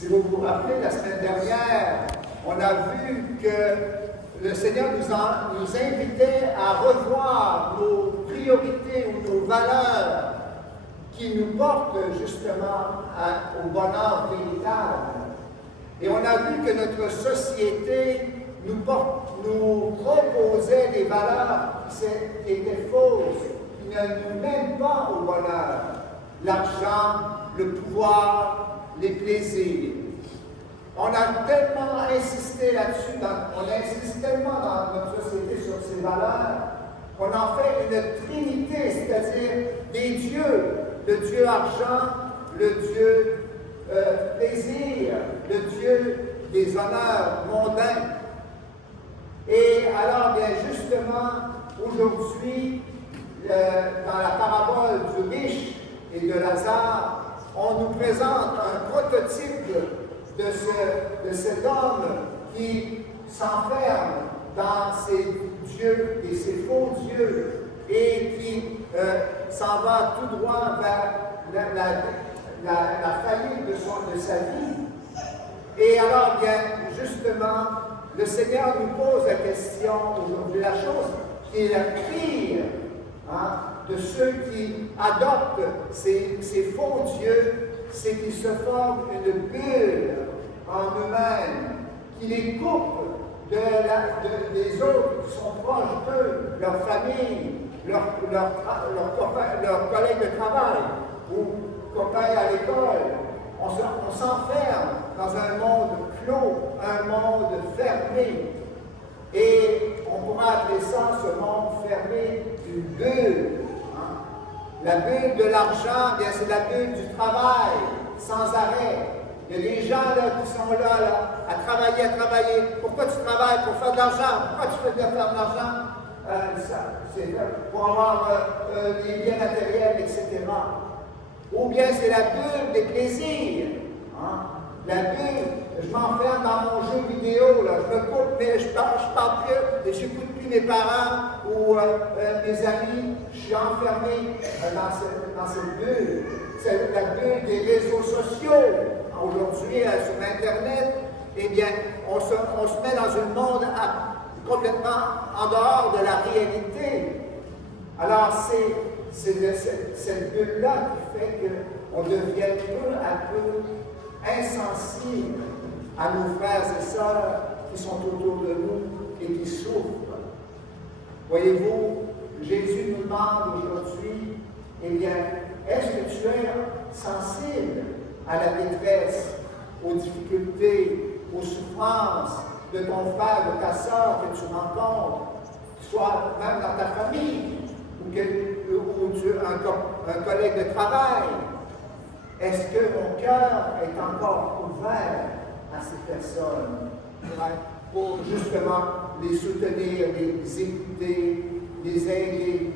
Si vous vous rappelez, la semaine dernière, on a vu que le Seigneur nous invitait à revoir nos priorités ou nos valeurs qui nous portent justement au bonheur véritable. Et on a vu que notre société nous proposait des valeurs qui étaient fausses, qui ne nous mènent pas au bonheur. L'argent, le pouvoir, les plaisirs. On a tellement insisté là-dessus, on insiste tellement dans notre société sur ces valeurs, qu'on en fait une trinité, c'est-à-dire des dieux, le Dieu argent, le Dieu plaisir, le Dieu des honneurs mondains. Et alors, bien justement, aujourd'hui, dans la parabole du riche et de Lazare, on nous présente un prototype de cet homme qui s'enferme dans ses dieux et ses faux dieux et qui s'en va tout droit vers la faillite de sa vie. Et alors, bien, justement, le Seigneur nous pose la question aujourd'hui, la chose qui est la pire de ceux qui adoptent ces faux dieux, c'est qu'ils se forment une bulle en eux-mêmes, qui les coupe des autres qui sont proches d'eux, leur famille, leurs collègues de travail ou copains à l'école. On s'enferme dans un monde clos, un monde fermé. Et on pourrait appeler ça, ce monde fermé, une bulle. La bulle de l'argent, bien c'est la bulle du travail, sans arrêt. Il y a des gens là, qui sont là, à travailler. Pourquoi tu travailles? Pour faire de l'argent. Pourquoi tu fais de faire de l'argent? C'est pour avoir des biens matériels, etc. Ou bien c'est la bulle des plaisirs. La bulle, je m'enferme dans mon jeu vidéo, là, je me coupe, mais je parle plus, je n'écoute plus mes parents ou mes amis, je suis enfermé dans cette bulle. C'est la bulle des réseaux sociaux. Aujourd'hui, sur Internet, eh bien, on se met dans un monde complètement en dehors de la réalité. Alors, c'est cette bulle-là qui fait qu'on devient peu à peu insensible à nos frères et sœurs qui sont autour de nous et qui souffrent. Voyez-vous, Jésus nous demande aujourd'hui, eh bien, est-ce que tu es sensible à la détresse, aux difficultés, aux souffrances de ton frère, de ta sœur que tu rencontres, soit même dans ta famille, ou un collègue de travail? Est-ce que mon cœur est encore ouvert à ces personnes pour justement les soutenir, les écouter, les aider?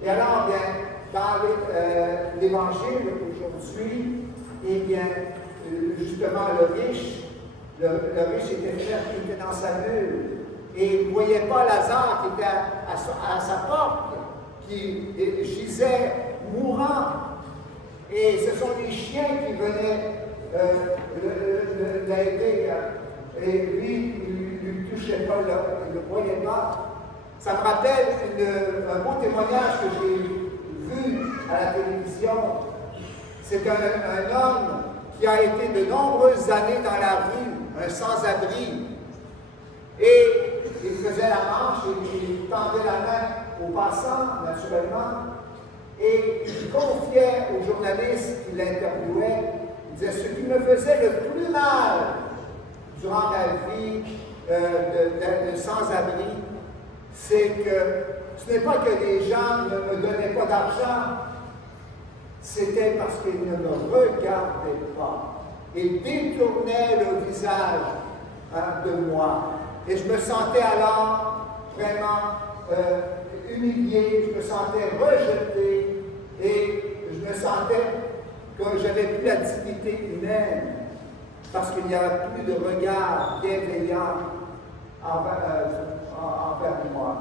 Et alors, bien, dans l'Évangile aujourd'hui, eh bien, justement, le riche était fermé, il était dans sa bulle. Et il ne voyait pas Lazare qui était à sa porte, qui gisait mourant. Et ce sont les chiens qui venaient l'aider. Et lui, il ne lui touchait pas, il ne le voyait pas. Ça me rappelle un beau témoignage que j'ai vu à la télévision. C'est un homme qui a été de nombreuses années dans la rue, un sans-abri. Et il faisait la marche et il tendait la main aux passants, naturellement. Et il confiait aux journalistes qui l'interviewaient, il disait, ce qui me faisait le plus mal durant ma vie de sans-abri, c'est que ce n'est pas que les gens ne me donnaient pas d'argent, c'était parce qu'ils ne me regardaient pas. Ils détournaient le visage de moi. Et je me sentais alors vraiment humilié, je me sentais rejeté et je me sentais que je n'avais plus la dignité humaine parce qu'il n'y avait plus de regard bienveillant envers moi.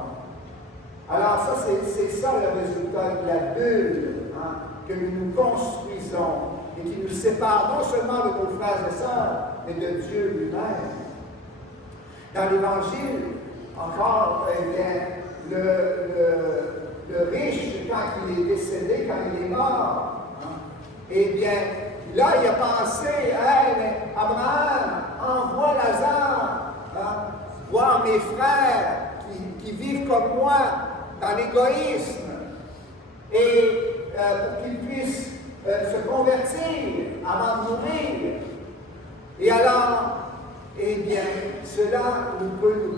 Alors ça, c'est ça le résultat de la bulle que nous nous construisons et qui nous sépare non seulement de nos frères et sœurs, mais de Dieu lui-même. Dans l'Évangile, encore, eh bien, le riche, quand il est décédé, quand il est mort, eh bien, là, il a pensé, hey, mais Abraham, envoie Lazare, voir mes frères qui vivent comme moi dans l'égoïsme, et pour qu'ils puissent se convertir avant de mourir. Et alors, eh bien, cela on peut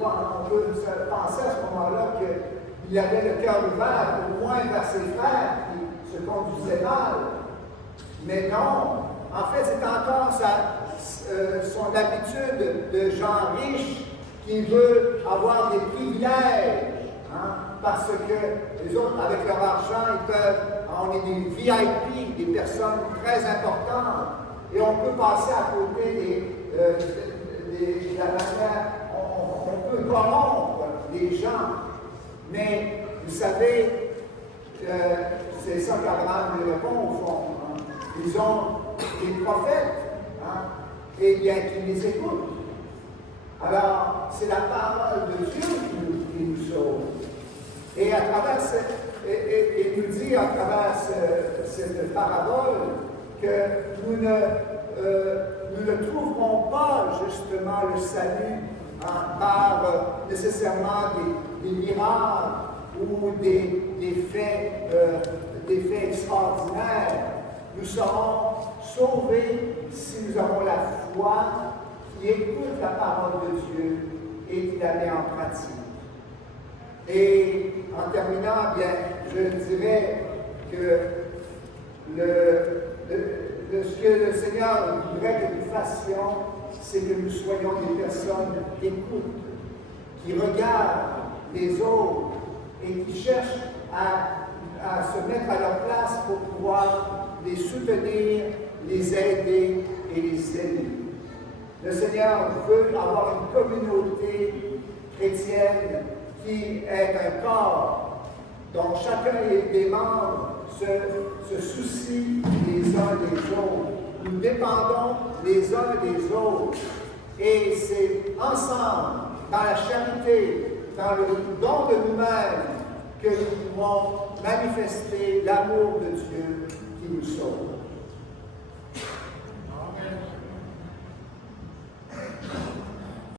penser à ce moment-là qu'il avait le cœur ouvert au moins vers ses frères qui se conduisaient mal. Mais non, en fait, c'est encore son habitude de gens riches qui veut avoir des privilèges, parce que les autres, avec leur argent, on est des VIP, des personnes très importantes, et on peut passer à côté de la manière, on peut corrompre les gens. Mais vous savez, c'est ça qu'Abraham lui répond au fond. Ils ont des prophètes, et bien qu'ils les écoutent. Alors, c'est la parole de Dieu qui nous sauve. Et à travers il nous dit à travers cette parabole que nous ne trouverons pas justement le salut par nécessairement des miracles ou des faits extraordinaires. Nous serons sauvés si nous avons la foi qui écoute la parole de Dieu et qui la met en pratique. Et en terminant, bien, je dirais que ce que le Seigneur voudrait que nous fassions, c'est que nous soyons des personnes d'écoute, qui regardent les autres et qui cherchent à se mettre à leur place pour pouvoir les soutenir, les aider et les aimer. Le Seigneur veut avoir une communauté chrétienne qui est un corps dont chacun des membres se soucie les uns des autres. Nous dépendons les uns des autres. Et c'est ensemble, dans la charité, dans le don de nous-mêmes, que nous pouvons manifester l'amour de Dieu qui nous sauve.